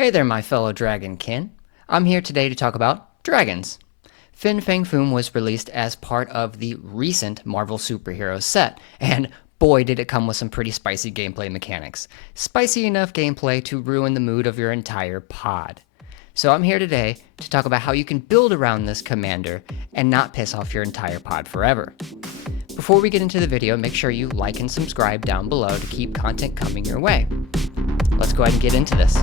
Hey there, my fellow dragon kin. I'm here today to talk about dragons. Fin Fang Foom was released as part of the recent Marvel Superheroes set, and boy did it come with some pretty spicy gameplay mechanics. Spicy enough gameplay to ruin the mood of your entire pod. So I'm here today to talk about how you can build around this commander and not piss off your entire pod forever. Before we get into the video, make sure you like and subscribe down below to keep content coming your way. Let's go ahead and get into this.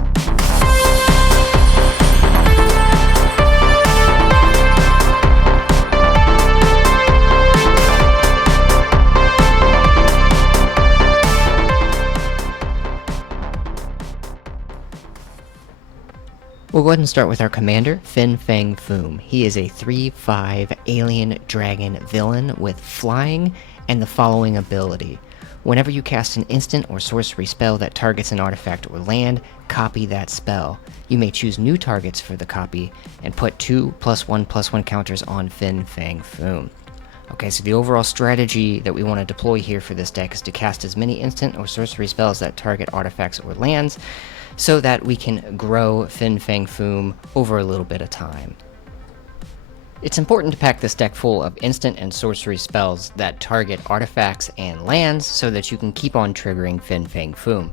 We'll go ahead and start with our commander, Fin Fang Foom. He is a 3/5 alien dragon villain with flying and the following ability. Whenever you cast an instant or sorcery spell that targets an artifact or land, copy that spell. You may choose new targets for the copy and put 2+1/+1 counters on Fin Fang Foom. Okay, so the overall strategy that we want to deploy here for this deck is to cast as many instant or sorcery spells that target artifacts or lands so that we can grow Fin Fang Foom over a little bit of time. It's important to pack this deck full of instant and sorcery spells that target artifacts and lands so that you can keep on triggering Fin Fang Foom.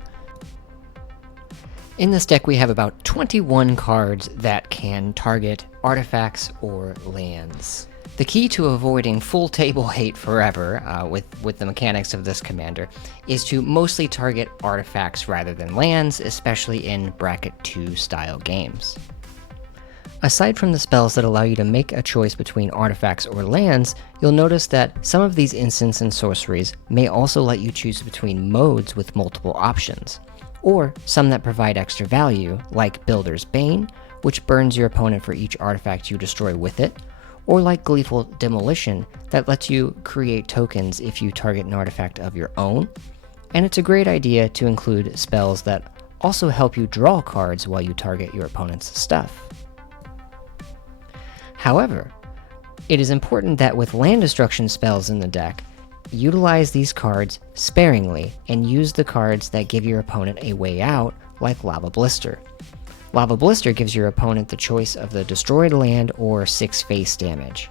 In this deck we have about 21 cards that can target artifacts or lands. The key to avoiding full table hate forever with the mechanics of this commander is to mostly target artifacts rather than lands, especially in Bracket 2 style games. Aside from the spells that allow you to make a choice between artifacts or lands, you'll notice that some of these instants and sorceries may also let you choose between modes with multiple options, or some that provide extra value, like Builder's Bane, which burns your opponent for each artifact you destroy with it, or like Gleeful Demolition, that lets you create tokens if you target an artifact of your own. And it's a great idea to include spells that also help you draw cards while you target your opponent's stuff. However, it is important that with land destruction spells in the deck, utilize these cards sparingly and use the cards that give your opponent a way out, like Lava Blister. Lava Blister gives your opponent the choice of the destroyed land or 6 face damage.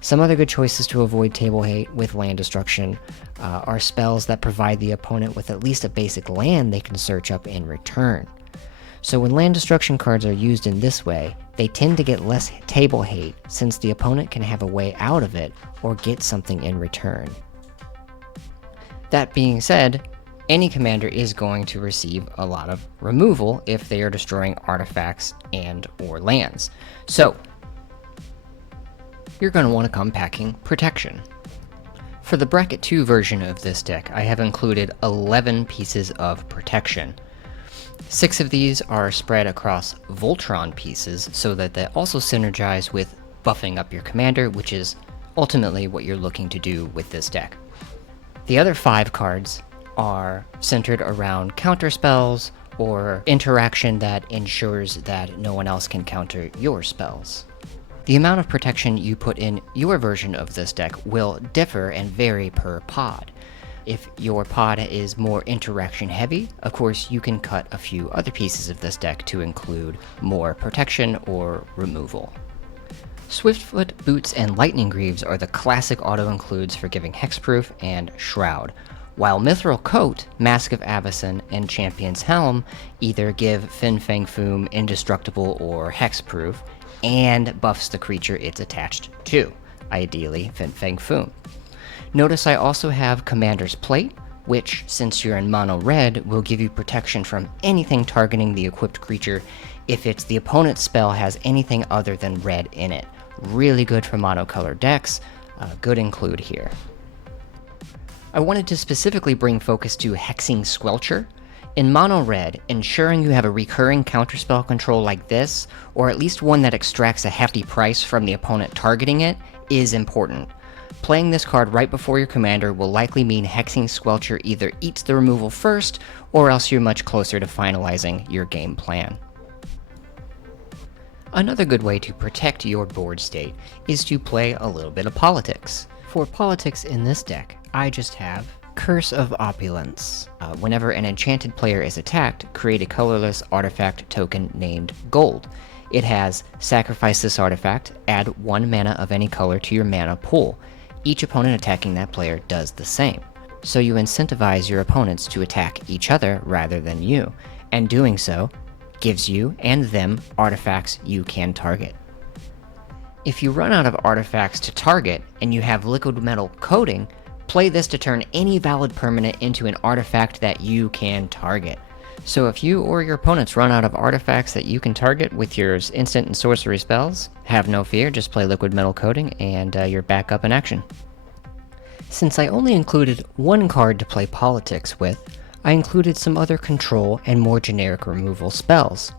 Some other good choices to avoid table hate with land destruction are spells that provide the opponent with at least a basic land they can search up in return. So when land destruction cards are used in this way, they tend to get less table hate since the opponent can have a way out of it or get something in return. That being said, any commander is going to receive a lot of removal if they are destroying artifacts and or lands. So you're going to want to come packing protection. For the Bracket 2 version of this deck, I have included 11 pieces of protection. 6 of these are spread across Voltron pieces so that they also synergize with buffing up your commander, which is ultimately what you're looking to do with this deck. The other 5 cards are centered around counter spells or interaction that ensures that no one else can counter your spells. The amount of protection you put in your version of this deck will differ and vary per pod. If your pod is more interaction heavy, of course you can cut a few other pieces of this deck to include more protection or removal. Swiftfoot, Boots, and Lightning Greaves are the classic auto-includes for giving Hexproof and Shroud, while Mithril Coat, Mask of Avacyn, and Champion's Helm either give Fin Fang Foom indestructible or hexproof, and buffs the creature it's attached to, ideally Fin Fang Foom. Notice I also have Commander's Plate, which, since you're in mono red, will give you protection from anything targeting the equipped creature if the opponent's spell has anything other than red in it. Really good for monocolor decks, good include here. I wanted to specifically bring focus to Hexing Squelcher. In mono red, ensuring you have a recurring counterspell control like this, or at least one that extracts a hefty price from the opponent targeting it, is important. Playing this card right before your commander will likely mean Hexing Squelcher either eats the removal first, or else you're much closer to finalizing your game plan. Another good way to protect your board state is to play a little bit of politics. For politics in this deck, I just have Curse of Opulence. Whenever an enchanted player is attacked, create a colorless artifact token named Gold. It has sacrifice this artifact, add 1 mana of any color to your mana pool. Each opponent attacking that player does the same. So you incentivize your opponents to attack each other rather than you, and doing so gives you and them artifacts you can target. If you run out of artifacts to target and you have liquid metal coating, play this to turn any valid permanent into an artifact that you can target. So if you or your opponents run out of artifacts that you can target with your instant and sorcery spells, have no fear, just play liquid metal coating and you're back up in action. Since I only included 1 card to play politics with, I included some other control and more generic removal spells.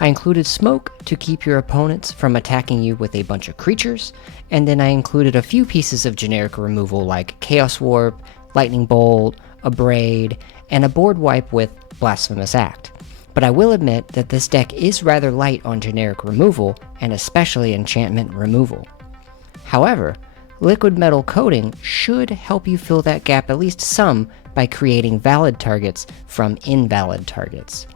I included Smoke to keep your opponents from attacking you with a bunch of creatures, and then I included a few pieces of generic removal like Chaos Warp, Lightning Bolt, Abrade, and a board wipe with Blasphemous Act. But I will admit that this deck is rather light on generic removal, and especially enchantment removal. However, liquid metal coating should help you fill that gap at least some by creating valid targets from invalid targets.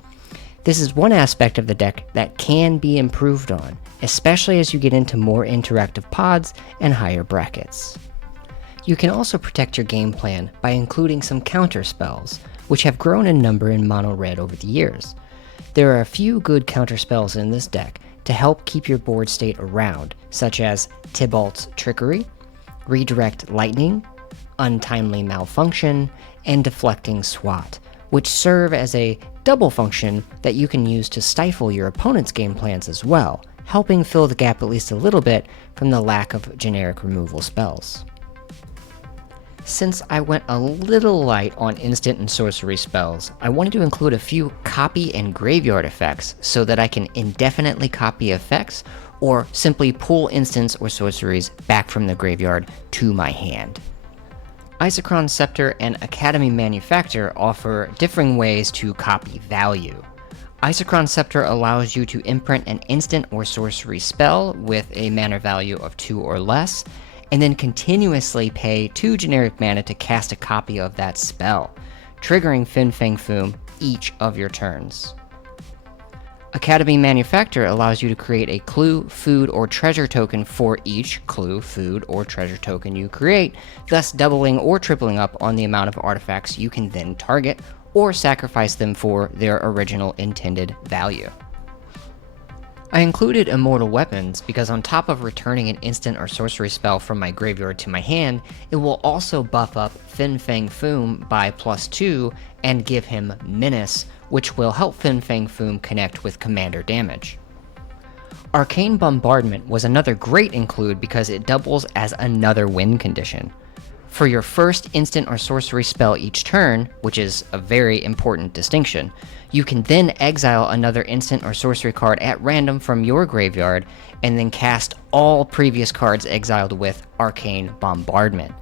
This is one aspect of the deck that can be improved on, especially as you get into more interactive pods and higher brackets. You can also protect your game plan by including some counter spells, which have grown in number in mono red over the years. There are a few good counter spells in this deck to help keep your board state around, such as Tybalt's Trickery, Redirect Lightning, Untimely Malfunction, and Deflecting Swat, which serve as a double function that you can use to stifle your opponent's game plans as well, helping fill the gap at least a little bit from the lack of generic removal spells. Since I went a little light on instant and sorcery spells, I wanted to include a few copy and graveyard effects so that I can indefinitely copy effects or simply pull instants or sorceries back from the graveyard to my hand. Isochron Scepter and Academy Manufactor offer differing ways to copy value. Isochron Scepter allows you to imprint an instant or sorcery spell with a mana value of 2 or less, and then continuously pay 2 generic mana to cast a copy of that spell, triggering Fin Fang Foom each of your turns. Academy Manufactor allows you to create a clue, food, or treasure token for each clue, food, or treasure token you create, thus doubling or tripling up on the amount of artifacts you can then target or sacrifice them for their original intended value. I included Immortal Weapons because on top of returning an instant or sorcery spell from my graveyard to my hand, it will also buff up Fin Fang Foom by +2 and give him Menace, which will help Fin Fang Foom connect with commander damage. Arcane Bombardment was another great include because it doubles as another win condition. For your first instant or sorcery spell each turn, which is a very important distinction, you can then exile another instant or sorcery card at random from your graveyard, and then cast all previous cards exiled with Arcane Bombardment.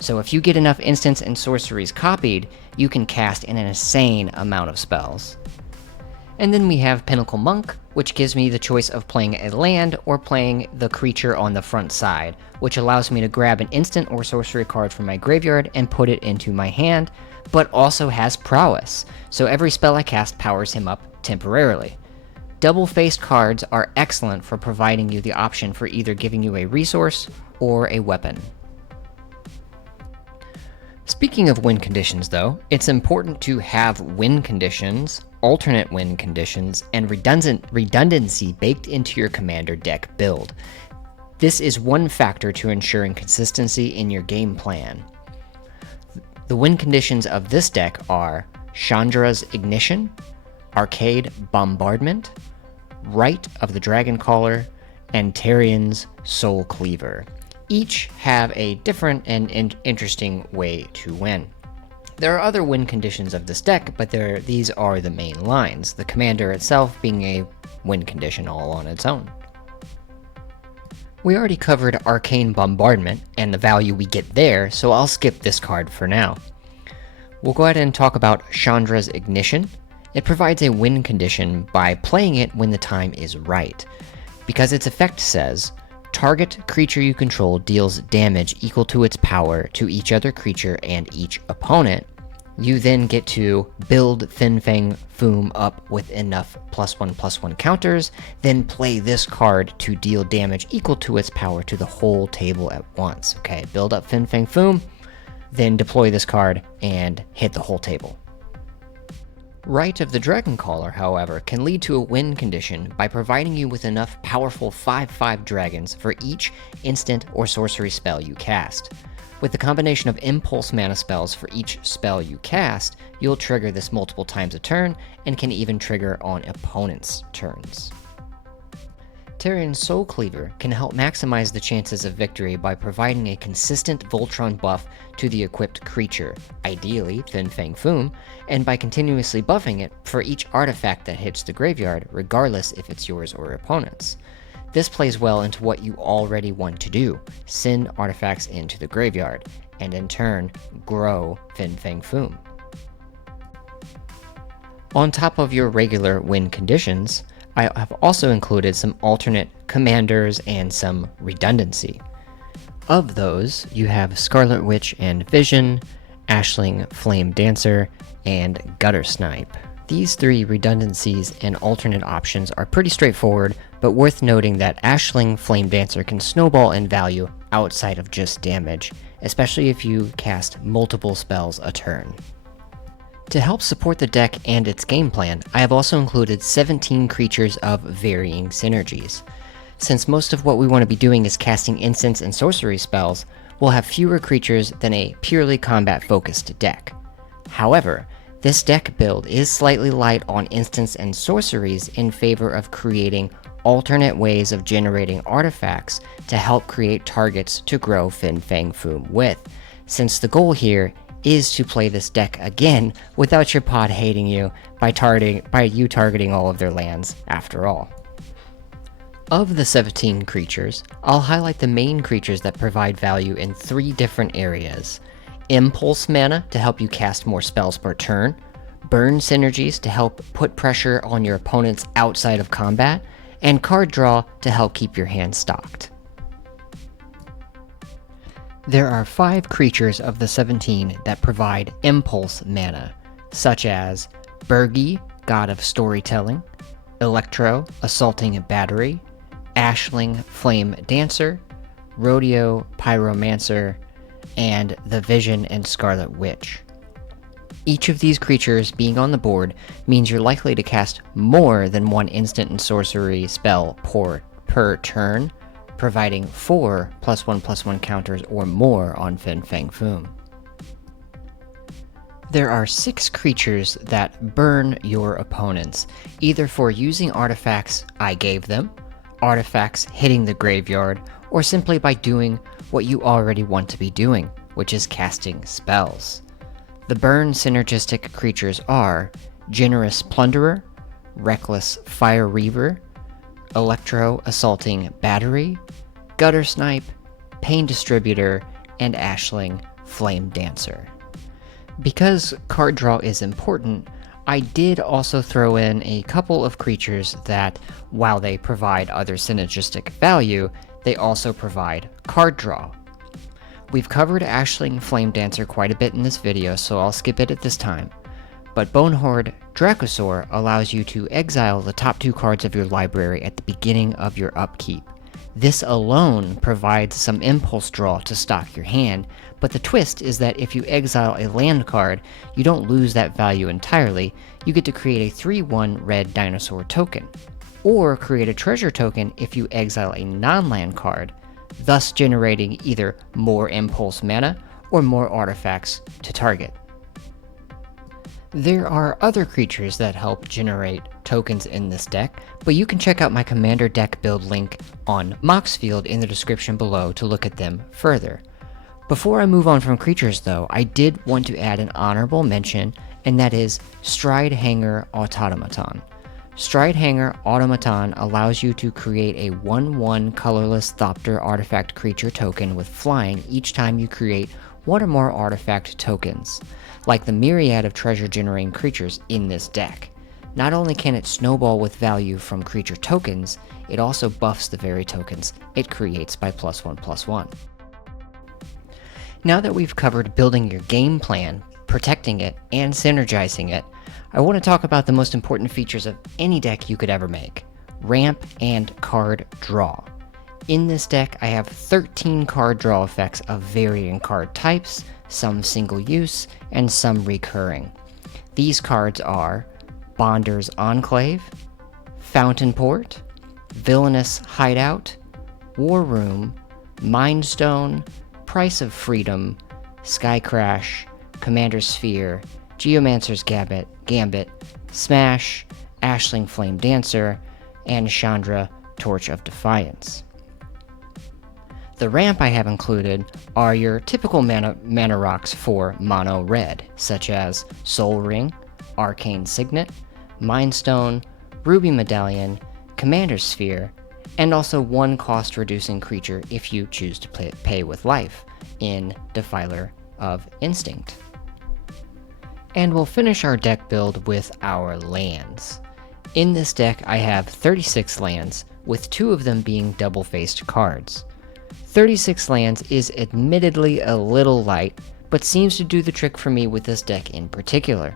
So if you get enough instants and sorceries copied, you can cast an insane amount of spells. And then we have Pinnacle Monk, which gives me the choice of playing a land or playing the creature on the front side, which allows me to grab an instant or sorcery card from my graveyard and put it into my hand, but also has prowess, so every spell I cast powers him up temporarily. Double-faced cards are excellent for providing you the option for either giving you a resource or a weapon. Speaking of win conditions though, it's important to have win conditions, alternate win conditions, and redundancy baked into your commander deck build. This is one factor to ensuring consistency in your game plan. The win conditions of this deck are Chandra's Ignition, Arcade Bombardment, Rite of the Dragon Caller, and Tarian's Soul Cleaver. Each have a different and interesting way to win. There are other win conditions of this deck, but these are the main lines, the commander itself being a win condition all on its own. We already covered Arcane Bombardment and the value we get there, so I'll skip this card for now. We'll go ahead and talk about Chandra's Ignition. It provides a win condition by playing it when the time is right. Because its effect says, Target creature you control deals damage equal to its power to each other creature and each opponent. You then get to build Fin Fang Foom up with enough +1/+1 counters, then play this card to deal damage equal to its power to the whole table at once. Okay, build up Fin Fang Foom, then deploy this card and hit the whole table. Rite of the Dragon Caller, however, can lead to a win condition by providing you with enough powerful 5/5 dragons for each instant or sorcery spell you cast. With the combination of impulse mana spells for each spell you cast, you'll trigger this multiple times a turn and can even trigger on opponents' turns. Tarion Soul Cleaver can help maximize the chances of victory by providing a consistent Voltron buff to the equipped creature, ideally Fin Fang Foom, and by continuously buffing it for each artifact that hits the graveyard, regardless if it's yours or opponent's. This plays well into what you already want to do, send artifacts into the graveyard, and in turn, grow Fin Fang Foom. On top of your regular win conditions, I have also included some alternate commanders and some redundancy. Of those, you have Scarlet Witch and Vision, Ashling Flame Dancer, and Gutter Snipe. These three redundancies and alternate options are pretty straightforward, but worth noting that Ashling Flame Dancer can snowball in value outside of just damage, especially if you cast multiple spells a turn. To help support the deck and its game plan, I have also included 17 creatures of varying synergies. Since most of what we want to be doing is casting instants and sorcery spells, we'll have fewer creatures than a purely combat-focused deck. However, this deck build is slightly light on instants and sorceries in favor of creating alternate ways of generating artifacts to help create targets to grow Fin Fang Foom with, since the goal here is to play this deck again without your pod hating you by you targeting all of their lands after all. Of the 17 creatures, I'll highlight the main creatures that provide value in 3 different areas. Impulse mana to help you cast more spells per turn, burn synergies to help put pressure on your opponents outside of combat, and card draw to help keep your hand stocked. There are 5 creatures of the 17 that provide impulse mana, such as Burgi, God of Storytelling, Electro, Assaulting Battery, Ashling, Flame Dancer, Rodeo, Pyromancer, and the Vision and Scarlet Witch. Each of these creatures being on the board means you're likely to cast more than one instant and sorcery spell per turn, providing 4 +1/+1 counters or more on Fin Fang Foom. There are 6 creatures that burn your opponents, either for using artifacts I gave them, artifacts hitting the graveyard, or simply by doing what you already want to be doing, which is casting spells. The burn synergistic creatures are Generous Plunderer, Reckless Fire Reaver, Electro Assaulting Battery, Gutter Snipe, Pain Distributor, and Ashling Flame Dancer. Because card draw is important, I did also throw in a couple of creatures that, while they provide other synergistic value, they also provide card draw. We've covered Ashling Flame Dancer quite a bit in this video, so I'll skip it at this time. But Bonehorde Dracosaur allows you to exile the top 2 cards of your library at the beginning of your upkeep. This alone provides some impulse draw to stock your hand, but the twist is that if you exile a land card, you don't lose that value entirely, you get to create a 3/1 red dinosaur token, or create a treasure token if you exile a non-land card, thus generating either more impulse mana or more artifacts to target. There are other creatures that help generate tokens in this deck, but you can check out my commander deck build link on Moxfield in the description below to look at them further. Before I move on from creatures though, I did want to add an honorable mention, and that is Stride Hanger Automaton. Stride Hanger Automaton allows you to create a 1/1 colorless Thopter artifact creature token with flying each time you create 1 or more artifact tokens, like the myriad of treasure generating creatures in this deck. Not only can it snowball with value from creature tokens, it also buffs the very tokens it creates by +1/+1. Now that we've covered building your game plan, protecting it, and synergizing it, I want to talk about the most important features of any deck you could ever make: ramp and card draw. In this deck, I have 13 card draw effects of varying card types, some single use, and some recurring. These cards are Bonder's Enclave, Fountain Port, Villainous Hideout, War Room, Mind Stone, Price of Freedom, Sky Crash, Commander's Sphere, Geomancer's Gambit, Smash, Ashling Flame Dancer, and Chandra Torch of Defiance. The ramp I have included are your typical mana rocks for mono red, such as Soul Ring, Arcane Signet, Mind Stone, Ruby Medallion, Commander's Sphere, and also one cost reducing creature if you choose to pay with life in Defiler of Instinct. And we'll finish our deck build with our lands. In this deck I have 36 lands, with 2 of them being double-faced cards. 36 lands is admittedly a little light, but seems to do the trick for me with this deck in particular.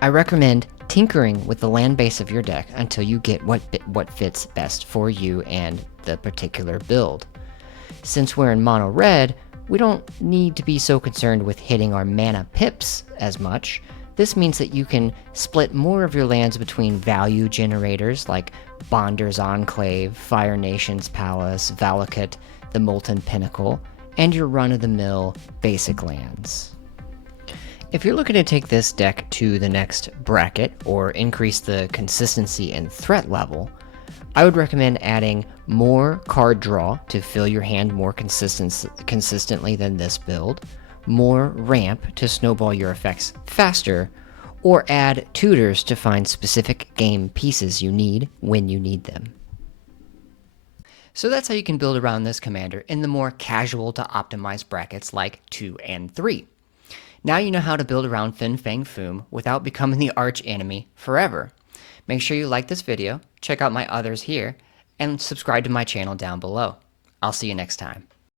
I recommend tinkering with the land base of your deck until you get what fits best for you and the particular build. Since we're in mono red, we don't need to be so concerned with hitting our mana pips as much. This means that you can split more of your lands between value generators like Bonder's Enclave, Fire Nation's Palace, Valakut, the Molten Pinnacle, and your run-of-the-mill basic lands. If you're looking to take this deck to the next bracket or increase the consistency and threat level, I would recommend adding more card draw to fill your hand more consistently than this build, more ramp to snowball your effects faster, or add tutors to find specific game pieces you need when you need them. So that's how you can build around this commander in the more casual to optimized brackets like 2 and 3. Now you know how to build around Fin Fang Foom without becoming the arch enemy forever. Make sure you like this video, check out my others here, and subscribe to my channel down below. I'll see you next time.